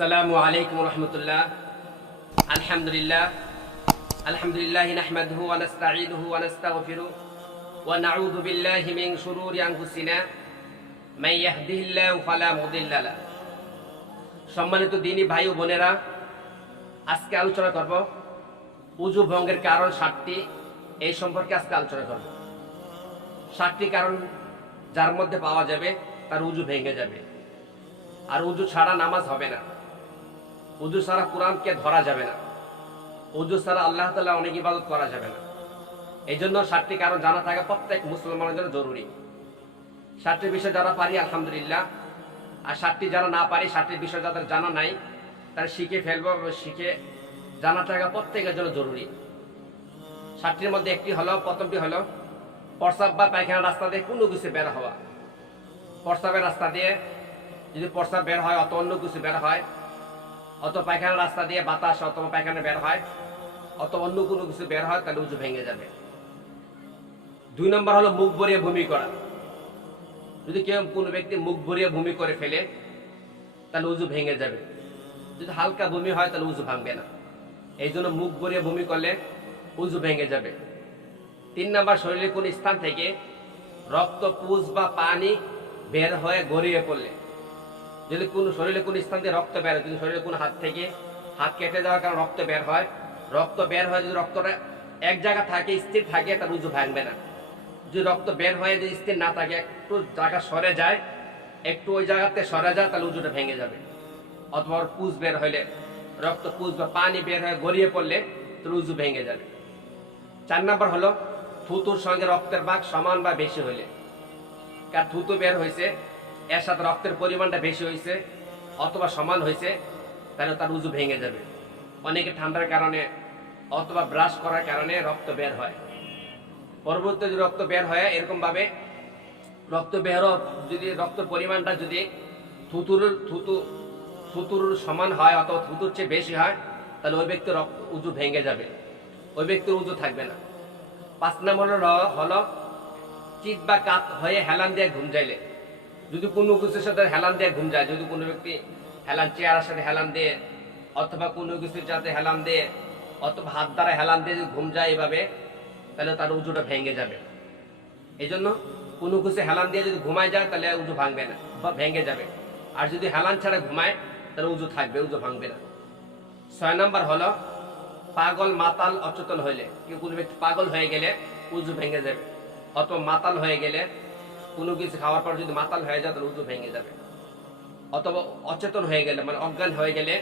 আসসালামু আলাইকুম রহমতুল্লাহ। আলহামদুলিল্লাহ আলহামদুলিল্লাহ নাহমাদুহু ওয়া নাস্তাঈনুহু ওয়া নাস্তাগফিরুহু ওয়া নাউযু বিল্লাহি মিন শুরুরি আনফুসিনা মান ইয়াহদিহিল্লাহু ফালা মুদিল্লা লাহু। সম্মানিত দ্বীনী ভাই ও বোনেরা, আজকে আলোচনা করব ওযু ভঙ্গের কারণ 7টি। এই সম্পর্কে আজকে আলোচনা করব। 7টি কারণ যার মধ্যে পাওয়া যাবে তার ওযু ভেঙে যাবে। আর ওযু ছাড়া নামাজ হবে না, ওযু ছাড়া কোরআনকে ধরা যাবে না, ওযু ছাড়া আল্লাহ তাআলা অনেক ইবাদত করা যাবে না। এই জন্য 7টি কারণ জানা থাকা প্রত্যেক মুসলমানের জন্য জরুরি। 7টি বিষয় যারা পারি আলহামদুলিল্লাহ, আর 7টি যারা না পারি, 7টি বিষয় যাদের জানা নাই তারা শিখে ফেলবো। শিখে জানা থাকা প্রত্যেকের জন্য জরুরি। 7টির মধ্যে একটি হলো, প্রথমটি হলো প্রস্রাব বা পায়খানার রাস্তা দিয়ে কোনো কিছু বের হওয়া। প্রস্রাবের রাস্তা দিয়ে যদি প্রস্রাব বের হয়, অত অন্য কিছু বের হয়, অত পায়খানার রাস্তা দিয়ে বাতাস অথবা পায়খানা বের হয়, অত অন্য কোনো কিছু বের হয়, তাহলে ওযু ভেঙে যাবে। 2 নম্বর হলো মুখ ভরিয়ে বমি করা। যদি কেউ কোনো ব্যক্তি মুখ ভরিয়ে বমি করে ফেলে তাহলে ওযু ভেঙে যাবে। যদি হালকা বমি হয় তাহলে ওযু ভাঙবে না। এই জন্য মুখ ভরিয়ে বমি করলে ওযু ভেঙে যাবে। 3 নম্বর, শরীরের কোন স্থান থেকে রক্ত, পুজ বা পানি বের হয়ে গড়িয়ে পড়লে। যদি কোনো শরীরে কোন স্থান থেকে রক্ত বের হয়, যদি শরীরে কোনো হাত থেকে হাত কেটে যাওয়ার কারণে রক্ত বের হয়, যদি রক্তটা এক জায়গা থাকে, স্থির থাকে, তার ওযু ভাঙবে না। যদি রক্ত বের হয়ে যদি স্থির না থাকে, একটু জায়গা সরে যায়, একটু ওই জায়গাতে সরে যায়, তাহলে ওযুটা ভেঙে যাবে। অথবা পুজ বের হইলে, রক্ত পুজ বা পানি বের হয়ে গড়িয়ে পড়লে তাহলে ওযু ভেঙে যাবে। 4 নম্বর হলো থুতুর সঙ্গে রক্তের ভাগ সমান বা বেশি হইলে। কার থুতু বের হয়েছে, এর সাথে রক্তের পরিমাণটা বেশি হয়েছে অথবা সমান হয়েছে, তাহলে তার ওযু ভেঙে যাবে। অনেকে ঠান্ডার কারণে অথবা ব্রাশ করার কারণে রক্ত বের হয়, পরবর্তী যদি রক্ত বের হয় এরকম ভাবে রক্ত বের যদি রক্তের পরিমাণটা যদি থুতুর সমান হয় অথবা থুতুর চেয়ে বেশি হয়, তাহলে ওই ব্যক্তির ওযু ভেঙে যাবে, ওই ব্যক্তির ওযু থাকবে না। 5 নম্বর হলো চিত বা কাত হয়ে হেলান দিয়ে ঘুম যাইলে। যদি কোনো কিছুর সাথে হেলান দিয়ে ঘুম যায়, যদি কোনো ব্যক্তি চেয়ারের সাথে হেলান দিয়ে অথবা কোনো কিছুর সাথে হেলান দিয়ে অথবা হাত দ্বারা হেলান দিয়ে যদি ঘুম যায় এভাবে, তাহলে তার ওযুটা ভেঙে যাবে। এই জন্য কোনো কিছু হেলান দিয়ে যদি ঘুমায় যায় তাহলে ওযু ভাঙবে না বা ভেঙে যাবে। আর যদি হেলান ছাড়া ঘুমায় তাহলে ওযু থাকবে, ওযু ভাঙবে না। 6 নম্বর হলো পাগল, মাতাল, অচেতন হইলে। কেউ কোনো ব্যক্তি পাগল হয়ে গেলে ওযু ভেঙে যাবে, অথবা মাতাল হয়ে গেলে, কোনো কিছু খাওয়ার পর যদি মাতাল হয়ে যায় তাহলে ওযু ভেঙে যাবে, অথবা অচেতন হয়ে গেলে মানে অজ্ঞান হয়ে গেলে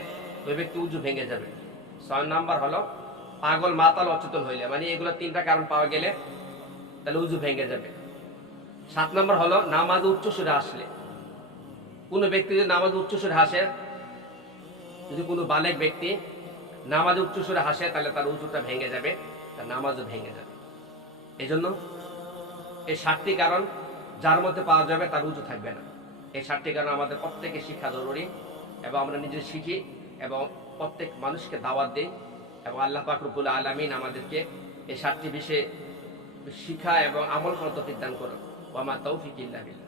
ওই ব্যক্তি ওযু ভেঙে যাবে। 6 নাম্বার হলো পাগল, মাতাল, অচেতন হইলে, মানে এগুলো 3টা কারণ পাওয়া গেলে তাহলে ওযু ভেঙে যাবে। 7 নম্বর হলো নামাজ উচ্চ সুরে হাসলে। কোনো ব্যক্তি যদি নামাজ উচ্চ সুরে হাসে, যদি কোনো বালেগ ব্যক্তি নামাজ উচ্চ সুরে হাসে, তাহলে তার ওযুটা ভেঙে যাবে, তার নামাজও ভেঙে যাবে। এই জন্য এই 7টি কারণ যার মধ্যে পাওয়া যাবে তার ওযু থাকবে না। এই 7টি কারণ আমাদের প্রত্যেকে শিক্ষা জরুরি, এবং আমরা নিজে শিখি এবং প্রত্যেক মানুষকে দাওয়াত দিই, এবং আল্লাহ পাক রব্বুল আলামিন আমাদেরকে এই 7টি বিষয়ে শিক্ষা এবং আমল করার তৌফিক দান করুন। ওয়া মা তাওফিক ইল্লা বিল্লাহ।